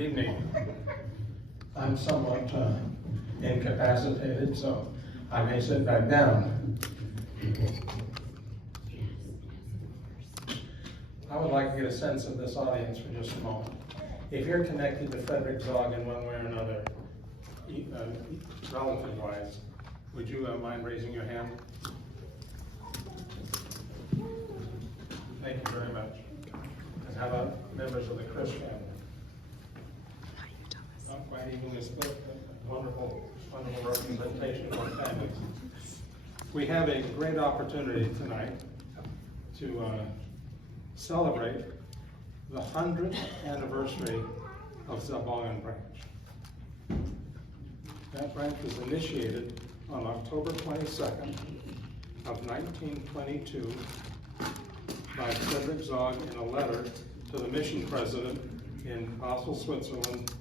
evening. I'm somewhat incapacitated, so I may sit back down. I would like to get a sense of this audience for just a moment. If you're connected to Frederick Zaugg in one way or another, relative-wise, would you mind raising your hand? Thank you very much. And how about members of the Chris family? Not quite evenly split, but wonderful, wonderful representation of our families. We have a great opportunity tonight to celebrate the 100th anniversary of Zaugg branch. That branch was initiated on October 22nd of 1922 by Frederick Zaugg in a letter to the mission president in Basel, Switzerland,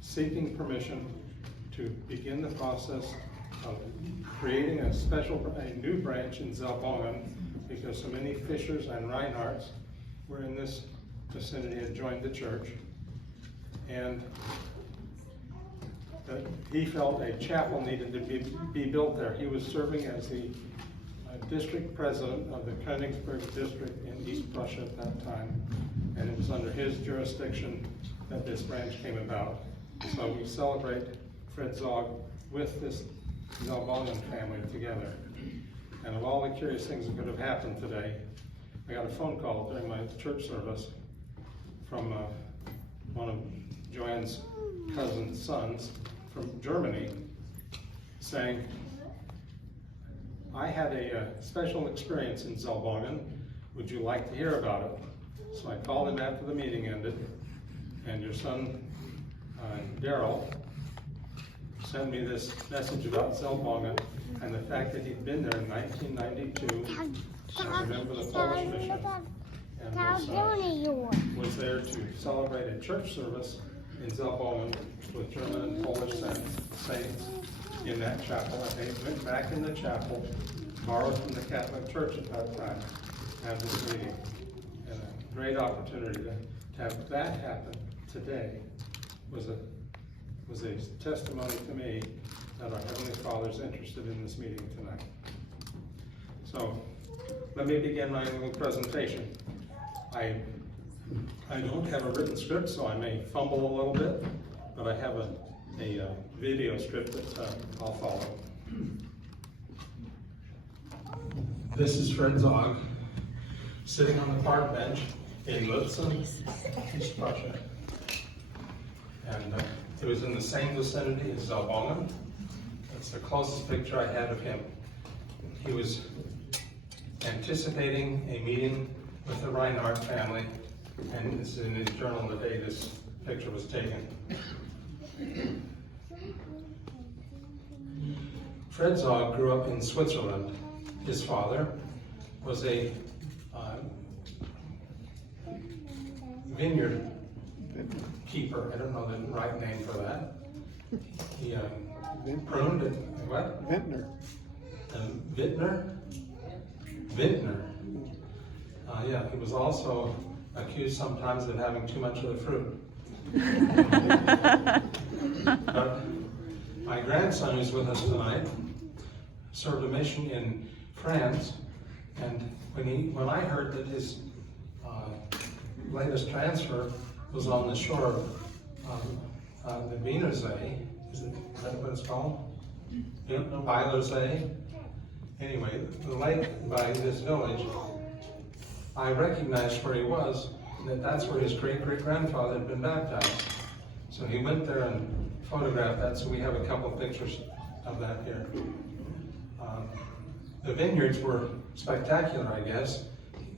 seeking permission to begin the process of creating a new branch in Zaugg because so many Fischers and Reinhardts were in this vicinity had joined the church, and he felt a chapel needed to be built there. He was serving as the district president of the Königsberg district in East Prussia at that time, and it was under his jurisdiction that this branch came about. So we celebrate Fred Zaugg with this Zaugg family together. And of all the curious things that could have happened today, I got a phone call during my church service from one of Joanne's cousin's sons from Germany saying, I had a special experience in Zaugg. Would you like to hear about it? So I called him after the meeting ended, and your son, Daryl, sent me this message about Zaugg and the fact that he'd been there in 1992. I remember the Polish mission, and was there to celebrate a church service in Zaugg with German and Polish saints in that chapel. And they went back in the chapel, borrowed from the Catholic Church at that time, to have this meeting. And a great opportunity to have that happen today was a testimony to me that our Heavenly Father is interested in this meeting tonight. So let me begin my little presentation. I don't have a written script, so I may fumble a little bit, but I have a video script that I'll follow. This is Fred Zaugg sitting on the park bench in Lutzen, East Prussia. And it was in the same vicinity as Zaugg. That's the closest picture I had of him. He was anticipating a meeting with the Reinhardt family, and this is in his journal the day this picture was taken. Fred Zaugg grew up in Switzerland. His father was a vineyard keeper. I don't know the right name for that. He pruned it. What? Vintner. Vintner. Yeah, he was also accused sometimes of having too much of the fruit. But my grandson, who's with us tonight, served a mission in France, and when I heard that his latest transfer was on the shore of the Wiener See, is that what it's called? Weiler See. Anyway, the lake by this village, I recognized where he was, and that's where his great-great-grandfather had been baptized. So he went there and photographed that, so we have a couple of pictures of that here. The vineyards were spectacular, I guess.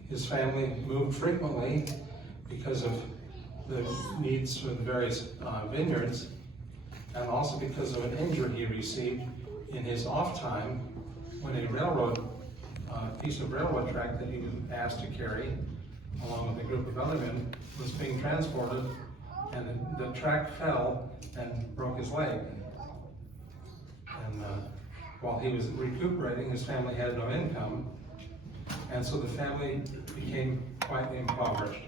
His family moved frequently because of the needs for the various vineyards, and also because of an injury he received in his off time when a piece of railroad track that he was asked to carry, along with a group of other men, was being transported, and the track fell and broke his leg. And while he was recuperating, his family had no income, and so the family became quite impoverished.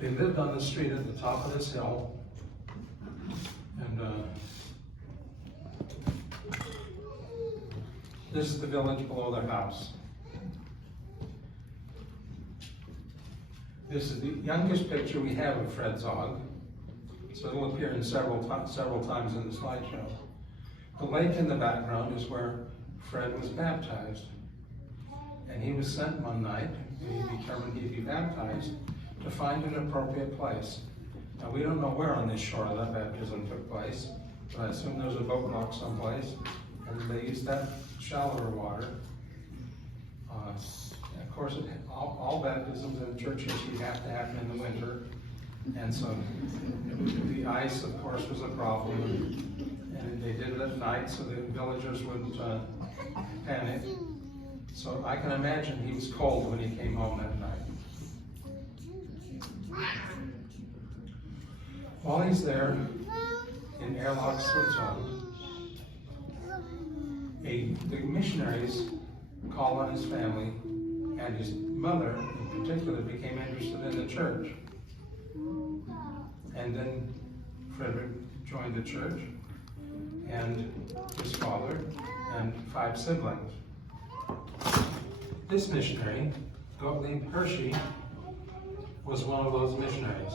They lived on the street at the top of this hill, and this is the village below their house. This is the youngest picture we have of Fred Zaugg, so it'll appear in several times in the slideshow. The lake in the background is where Fred was baptized, and he was sent one night, when he determined he'd be baptized, to find an appropriate place. Now, we don't know where on this shore that baptism took place, but I assume there's a boat dock someplace, and they used that shallower water. Of course, all baptisms in church history have to happen in the winter, and so the ice, of course, was a problem, and they did it at night so the villagers wouldn't panic. So I can imagine he was cold when he came home that night. While he's there in Erlach, Switzerland, the missionaries called on his family, and his mother in particular became interested in the church. And then Frederick joined the church, and his father, and 5 siblings. This missionary, Gottlieb Hershey, was one of those missionaries.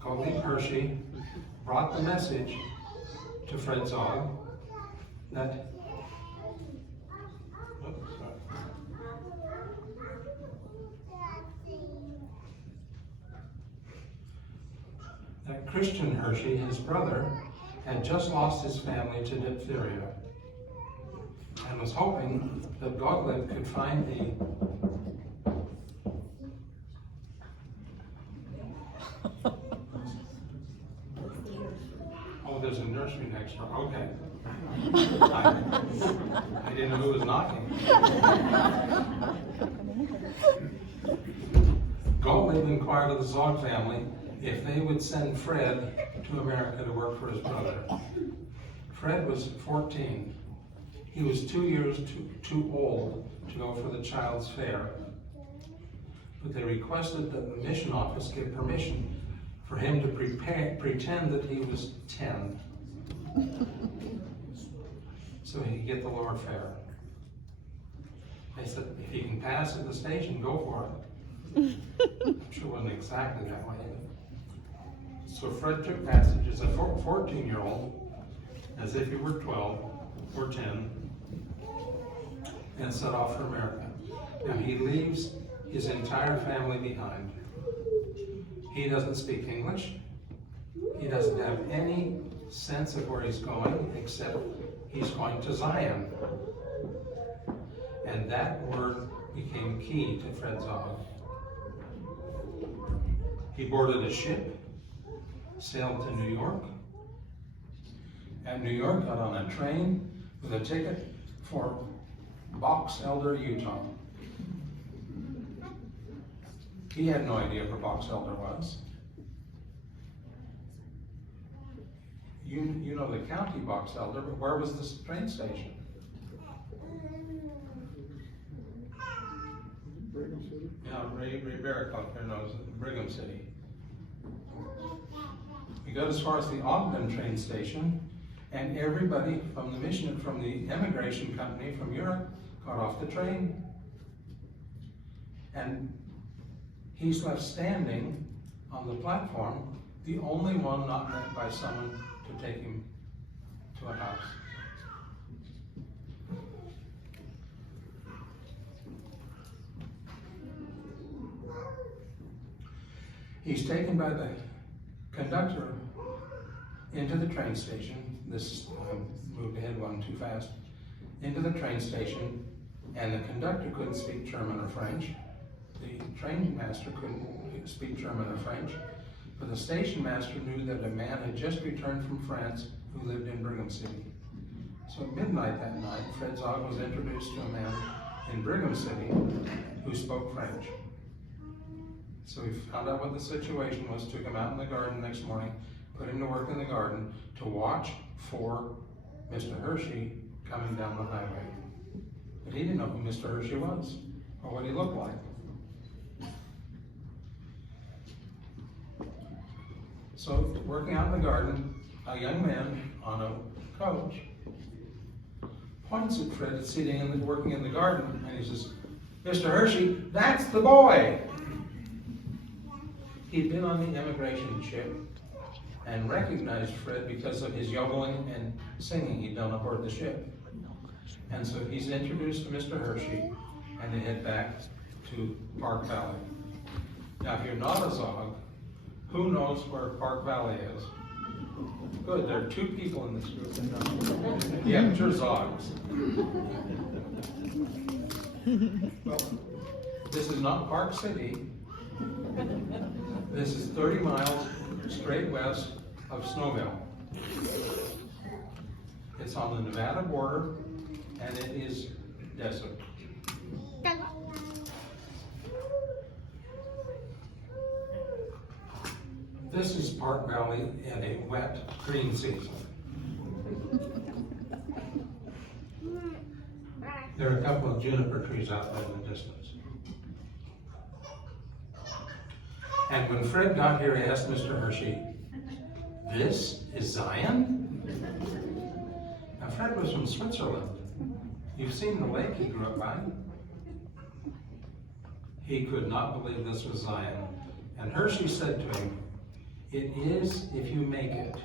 Gottlieb Hershey brought the message to Fred Zaugg that Christian Hershey, his brother, had just lost his family to diphtheria and was hoping that Gottlieb could find Oh, there's a nursery next door. Okay. I didn't know who was knocking. Gottlieb inquired of the Zaugg family if they would send Fred to America to work for his brother. Fred was 14. He was 2 years too old to go for the child's fair, but they requested that the mission office give permission for him to pretend that he was 10, so he could get the lower fare. They said, if he can pass at the station, go for it. I'm sure it wasn't exactly that way. So Fred took passage as a 14-year-old, as if he were 12 or 10, and set off for America. Now he leaves his entire family behind. He doesn't speak English. He doesn't have any sense of where he's going, except he's going to Zion. And that word became key to Fred Zaugg. He boarded a ship, sailed to New York. At New York, got on a train with a ticket for Box Elder, Utah. He had no idea where Box Elder was. You know the county Box Elder, but where was this train station? Brigham City? Yeah, Ray Barraclough here knows Brigham City. We got as far as the Ogden train station, and everybody from the immigration company from Europe got off the train. And he's left standing on the platform, the only one not met by someone to take him to a house. He's taken by the conductor into the train station. This moved ahead one too fast. Into the train station, and the conductor couldn't speak German or French. The train master couldn't speak German or French, but the station master knew that a man had just returned from France who lived in Brigham City. So at midnight that night, Fred Zaugg was introduced to a man in Brigham City who spoke French. So he found out what the situation was, took him out in the garden next morning, put him to work in the garden to watch for Mr. Hershey coming down the highway. But he didn't know who Mr. Hershey was or what he looked like. So, working out in the garden, a young man on a coach points at Fred sitting and working in the garden, and he says, "Mr. Hershey, that's the boy." He'd been on the immigration ship and recognized Fred because of his yodeling and singing he'd done aboard the ship. And so he's introduced to Mr. Hershey, and they head back to Park Valley. Now, if you're not a Zaugg, who knows where Park Valley is? Good, there are 2 people in this group. Yeah, but you're Zauggs. Well, this is not Park City. This is 30 miles straight west of Snowville. It's on the Nevada border, and it is desert. This is Park Valley in a wet green season. There are a couple of juniper trees out there in the distance. And when Fred got here, he asked Mr. Hershey, "This is Zion?" Now, Fred was from Switzerland. You've seen the lake he grew up by. He could not believe this was Zion. And Hershey said to him, "It is if you make it."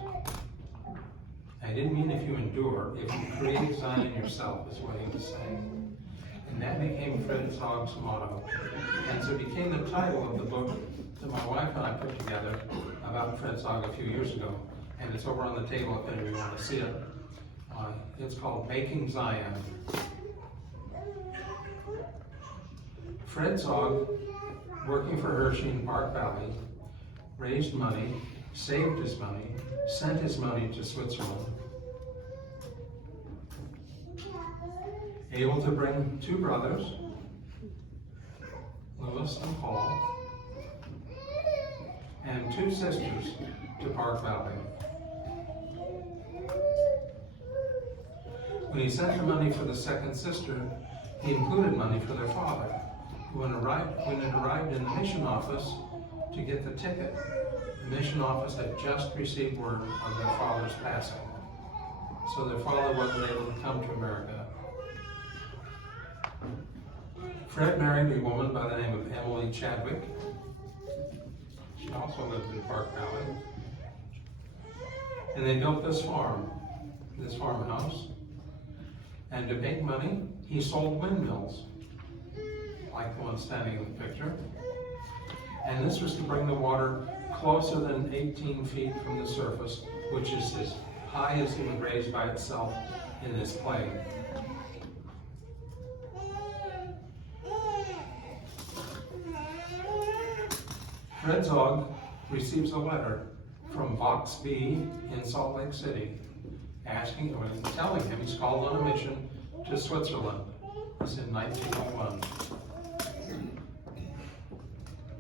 I didn't mean if you endure, if you create Zion yourself, is what he was saying. And that became Fred Zaugg's motto. And so it became the title of the book that my wife and I put together about Fred Zaugg a few years ago. And it's over on the table if any of you want to see it. It's called Making Zion. Fred Zaugg, working for Hershey in Park Valley, raised money, saved his money, sent his money to Switzerland, able to bring 2 brothers, Louis and Paul, and 2 sisters to Park Valley. When he sent the money for the second sister, he included money for their father, who when it arrived in the mission office to get the ticket, the mission office had just received word of their father's passing. So their father wasn't able to come to America. Fred married a woman by the name of Emily Chadwick. She also lived in Park Valley. And they built this farmhouse. And to make money, he sold windmills, like the one standing in the picture. And this was to bring the water closer than 18 feet from the surface, which is as high as it would raise by itself in this plain. Fred Zaugg receives a letter from Vox B in Salt Lake City, telling him he's called on a mission to Switzerland. This is in 1901.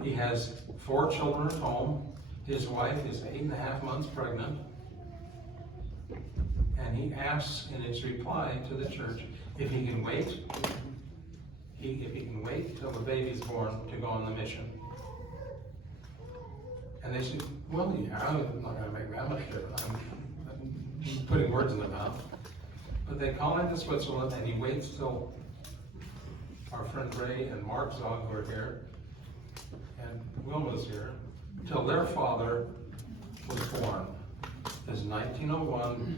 He has 4 children at home. His wife is 8.5 months pregnant. And he asks in his reply to the church if he can wait. If he can wait till the baby's born to go on the mission. And they said, "Well, yeah, I'm not going to make that much difference. I'm putting words in their mouth." But they call him to Switzerland, and he waits till our friend Ray and Mark Zaugg, who are here, and Wilma's here, till their father was born. This is 1901.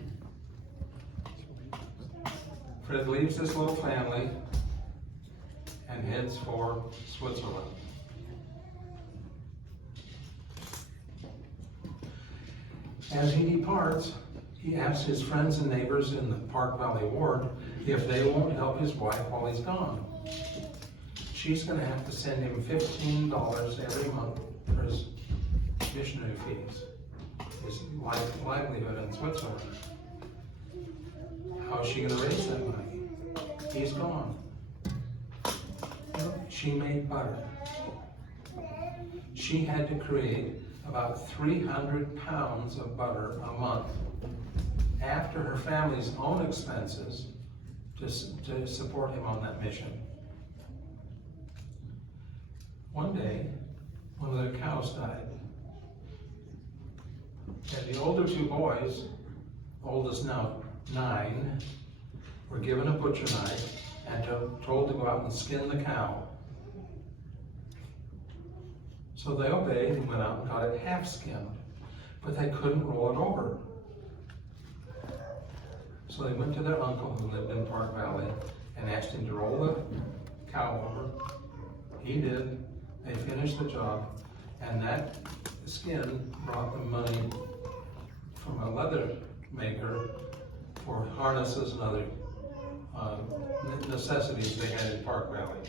Fred leaves this little family and heads for Switzerland. As he departs, he asks his friends and neighbors in the Park Valley ward if they won't help his wife while he's gone. She's going to have to send him $15 every month for his missionary fees, his livelihood in Switzerland. How's she going to raise that money? He's gone. She made butter. She had to create about 300 pounds of butter a month after her family's own expenses to support him on that mission. One day, one of their cows died. And the older two boys, oldest now 9, were given a butcher knife and told to go out and skin the cow. So they obeyed and went out and got it half skinned, but they couldn't roll it over. So they went to their uncle who lived in Park Valley and asked him to roll the cow over. He did. They finished the job, and that skin brought them money from a leather maker for harnesses and other necessities they had in Park Valley.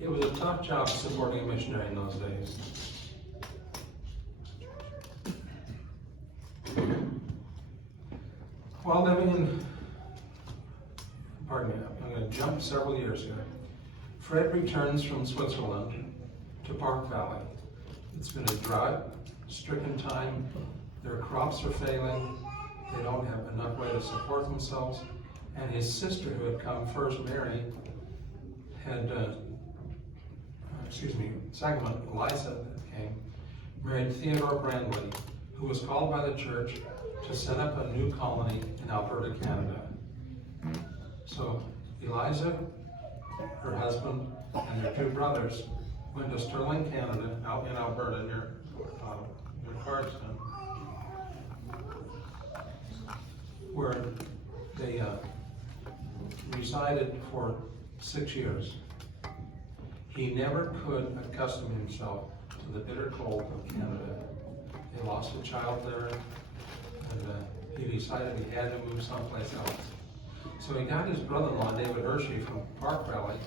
It was a tough job supporting a missionary in those days. While living in, pardon me, I'm going to jump several years here. Fred returns from Switzerland to Park Valley. It's been a drought-stricken time. Their crops are failing. They don't have enough way to support themselves. And his sister, who had come first, Mary, had, second Eliza that came, married Theodore Brandley, who was called by the church to set up a new colony in Alberta, Canada. So Eliza, her husband, and their 2 brothers went to Sterling, Canada, out in Alberta near Cardston, where they resided for 6 years. He never could accustom himself to the bitter cold of Canada. They lost a child there, and he decided he had to move someplace else. So he got his brother-in-law, David Hershey, from Park Valley,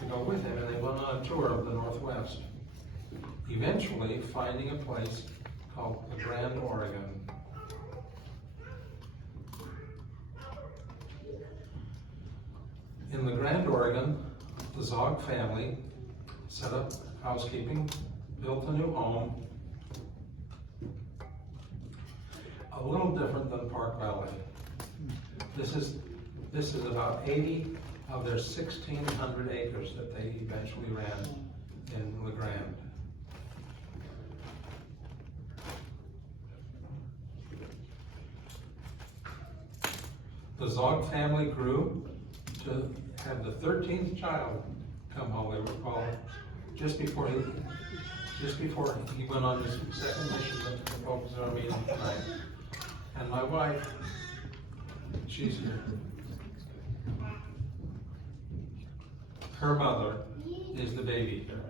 to go with him, and they went on a tour of the Northwest, eventually finding a place called the Grand Oregon. In the Grand Oregon, the Zaugg family set up housekeeping, built a new home, a little different than Park Valley. This is about 80 of their 1,600 acres that they eventually ran in La Grande. The Zaugg family grew to have the 13th child come home. They were called just before he went on his second mission that the folks are meeting tonight. And my wife, she's here. Her mother is the baby here.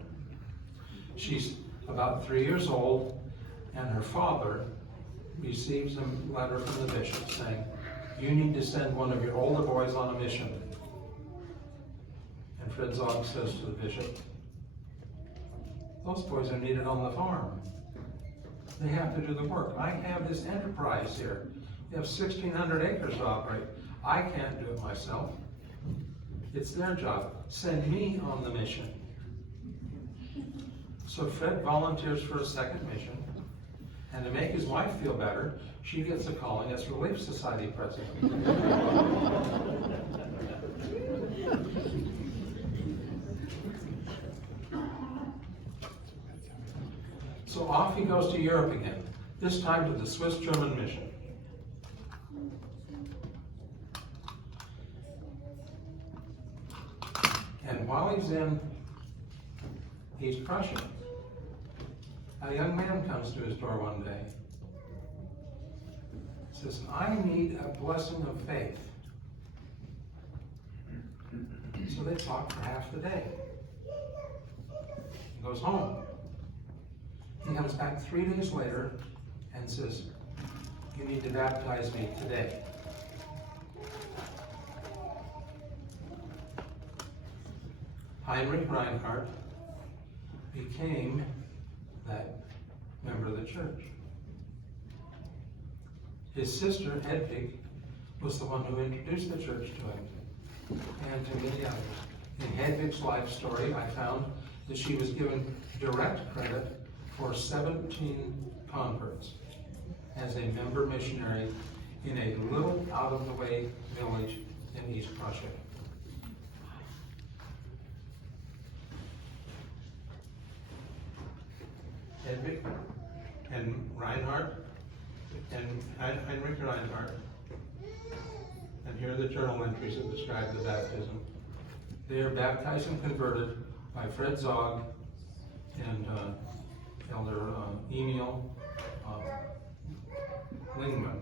She's about 3 years old, and her father receives a letter from the bishop saying, "You need to send one of your older boys on a mission." And Fred Zaugg says to the bishop, "Those boys are needed on the farm. They have to do the work. I have this enterprise here. We have 1,600 acres to operate. I can't do it myself. It's their job. Send me on the mission." So Fred volunteers for a second mission, and to make his wife feel better, she gets a calling as Relief Society president. So off he goes to Europe again, this time to the Swiss German mission. And while he's in East Prussia, a young man comes to his door one day. Says, "I need a blessing of faith." So they talk for half the day. He goes home. He comes back 3 days later and says, "You need to baptize me today." Heinrich Reinhardt became that member of the church. His sister, Hedwig, was the one who introduced the church to him and to many others. In Hedwig's life story, I found that she was given direct credit for 17 converts as a member missionary in a little out-of-the-way village in East Prussia. Hedwig and Reinhardt and Heinrich Reinhardt. And here are the journal entries that describe the baptism. They are baptized and converted by Fred Zaugg and Elder Emil Lingman.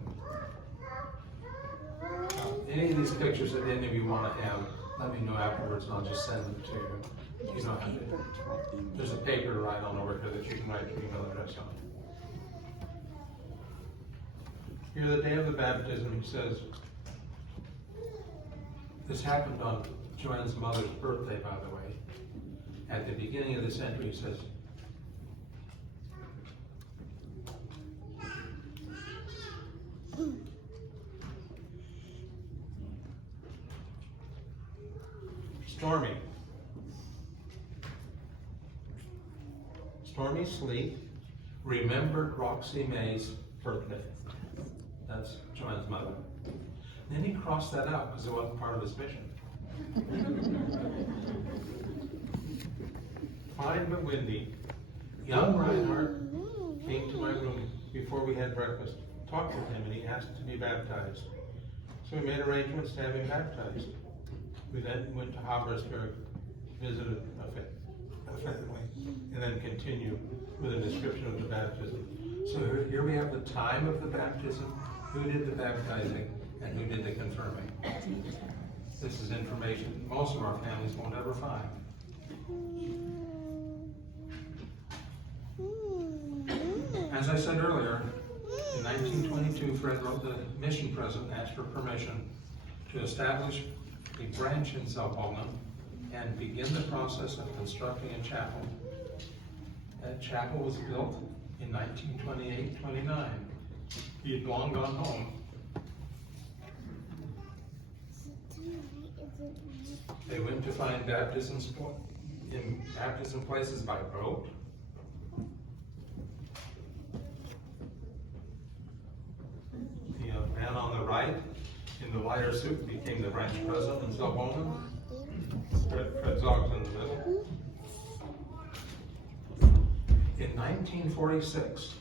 Any of these pictures that any of you want to have, let me know afterwards and I'll just send them to you. You know how to. There's a paper to write on over here that you can write your email address on. Here, the day of the baptism, he says, this happened on Joanne's mother's birthday, by the way. At the beginning of this entry, he says, Stormy sleet remembered Roxy May's birthday. That's Joanne's mother. Then he crossed that out because it wasn't part of his mission. Fine but windy. Young Reinhardt came to my room before we had breakfast, talked with him, and he asked to be baptized. So we made arrangements to have him baptized. We then went to Habsburg, visited a family, and then continued with a description of the baptism. So here we have the time of the baptism, who did the baptizing, and who did the confirming. This is information most of our families won't ever find. As I said earlier, in 1922, Fred wrote the mission president asked for permission to establish a branch in Zaugg and begin the process of constructing a chapel. That chapel was built in 1928-29. He had long gone home. They went to find baptism places by boat. The man on the right in the lighter suit became the branch president in Zaugg. Fred Zaugg in the middle. In 1946,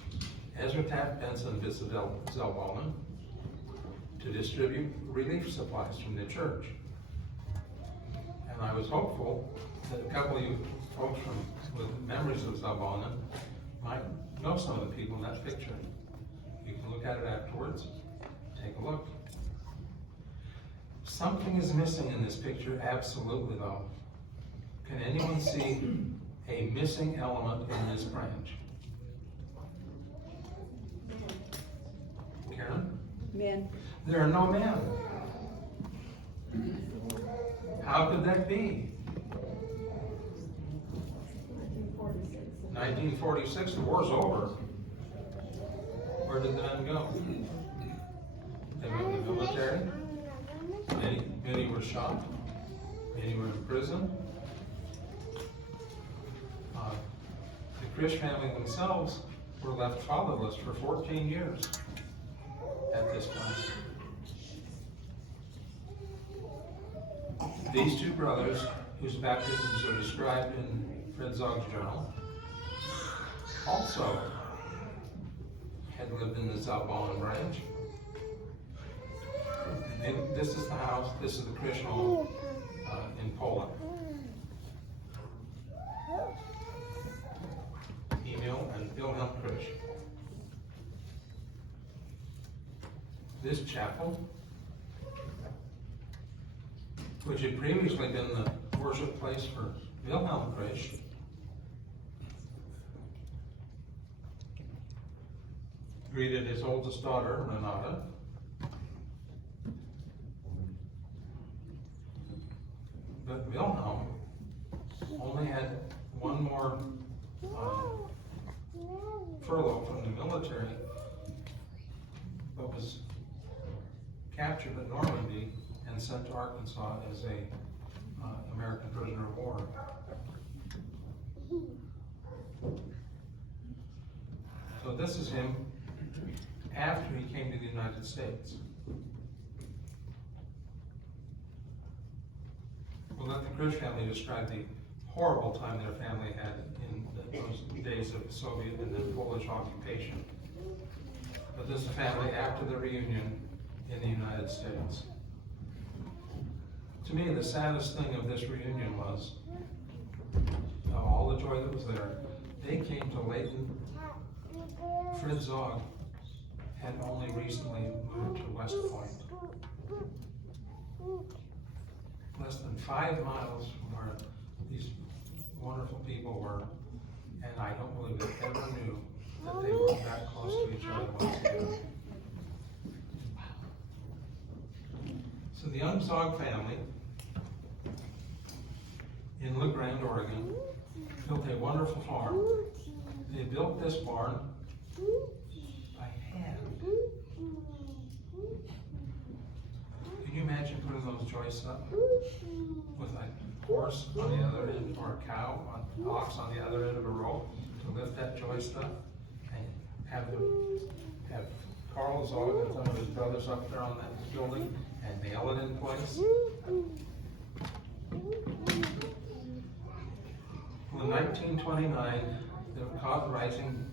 Ezra Taft Benson visited Zaugg to distribute relief supplies from the church. And I was hopeful that a couple of you folks with memories of Zaugg might know some of the people in that picture. You can look at it afterwards. Take a look. Something is missing in this picture, absolutely though. Can anyone see a missing element in this branch? Karen? Men. There are no men. How could that be? 1946, the war's over. Where did the men go? They went in the military. Many were shot. Many were in prison. The Krish family themselves were left fatherless for 14 years at this time. These two brothers, whose baptisms are described in Fred Zaugg's journal, also had lived in the Zaugg branch. And this is the house, this is the Krish home in Poland. Emil and Wilhelm Krish. This chapel, which had previously been the worship place for Wilhelm Krish, greeted his oldest daughter, Renata. But Wilhelm only had one more furlough from the military, but was captured at Normandy and sent to Arkansas as a American prisoner of war. So this is him after he came to the United States. We'll let the Krish family describe the horrible time their family had in those days of Soviet and then Polish occupation. But this family after the reunion in the United States. To me, the saddest thing of this reunion was all the joy that was there. They came to Layton. Fred Zaugg had only recently moved to West Point. Less than 5 miles from where these wonderful people were, and I don't believe they ever knew that they were that close to each other once again. So the young Zaugg family in La Grande, Oregon, built a wonderful farm. They built this barn by hand. Can you imagine putting those joists up with a horse on the other end, or a cow, an ox on the other end of a rope to lift that joist up, and have Carl Zaugg and some of his brothers up there on that building and nail it in place? In 1929, the rising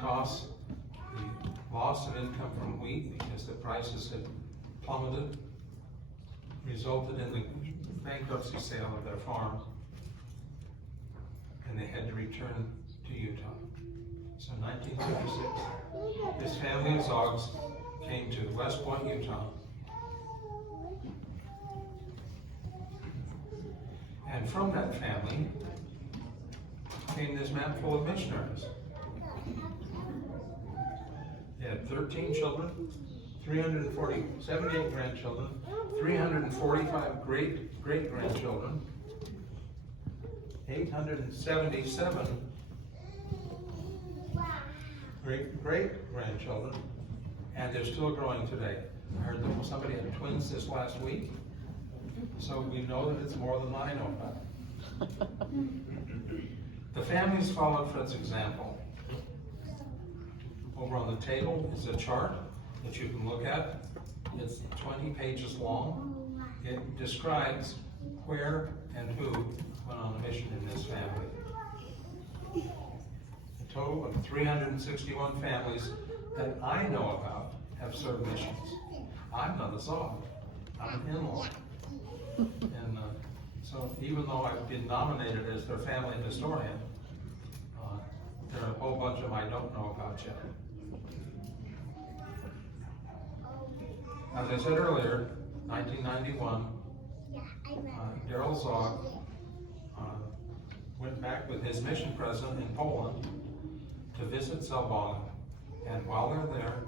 costs, the loss of income from wheat because the prices had plummeted, resulted in the bankruptcy sale of their farm, and they had to return to Utah. So in 1936, this family of Zauggs came to West Point, Utah, and from that family came this map full of missionaries. They had 13 children, 78 grandchildren, 345 great-grandchildren, 877 great-grandchildren, and they're still growing today. I heard that somebody had twins this last week, so we know that it's more than I know about. The families followed Fred's example. Over on the table is a chart that you can look at. It's 20 pages long. It describes where and who went on a mission in this family. A total of 361 families that I know about have served missions. I'm not a Zaugg. I'm an in-law. And so even though I've been nominated as their family historian, there are a whole bunch of them I don't know about yet. As I said earlier, 1991, Darryl Zaugg went back with his mission president in Poland to visit Zaugg. And while they're there,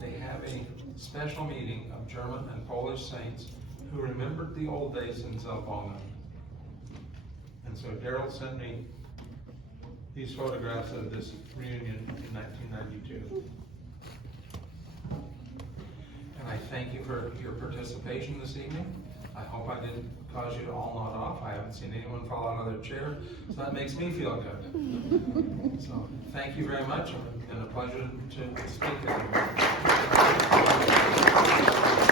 they have a special meeting of German and Polish saints who remembered the old days in Zaugg. And so Darryl sent me these photographs of this reunion in 1992. And I thank you for your participation this evening. I hope I didn't cause you to all nod off. I haven't seen anyone fall out of their chair, so that makes me feel good. So thank you very much. It's been a pleasure to speak with you.